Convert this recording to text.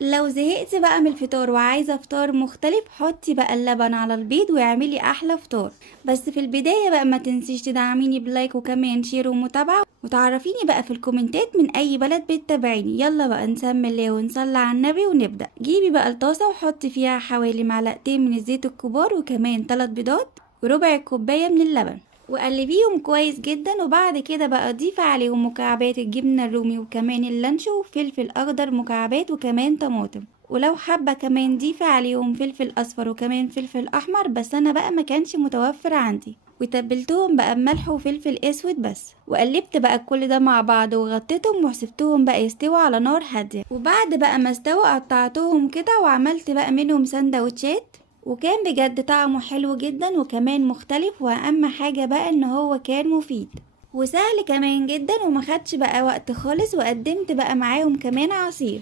لو زهقت بقى من الفطار وعايزة فطار مختلف، حطي بقى اللبن على البيض واعملي احلى فطار. بس في البداية بقى ما تنسيش تدعميني بلايك وكمان شير ومتابعة، وتعرفيني بقى في الكومنتات من اي بلد بتتابعيني. يلا بقى نسمي الله ونصلي على النبي ونبدأ. جيبي بقى الطاسة وحطي فيها حوالي معلقتين من الزيت الكبار وكمان 3 بيضات وربع كوباية من اللبن، وقلبيهم كويس جدا. وبعد كده بقى ضيفي عليهم مكعبات الجبنة الرومي وكمان اللانشو وفلفل اخضر مكعبات وكمان طماطم، ولو حابة كمان ضيفي عليهم فلفل اصفر وكمان فلفل احمر، بس انا بقى ما كانش متوفر عندي. وتبلتهم بقى بملح وفلفل اسود بس، وقلبت بقى كل ده مع بعض وغطيتهم وسبتهم بقى يستووا على نار هادية. وبعد بقى ما استووا قطعتهم كده وعملت بقى منهم سندوتشات، وكان بجد طعمه حلو جدا وكمان مختلف، واهم حاجة بقى ان هو كان مفيد وسهل كمان جدا وما خدش بقى وقت خالص. وقدمت بقى معاهم كمان عصير.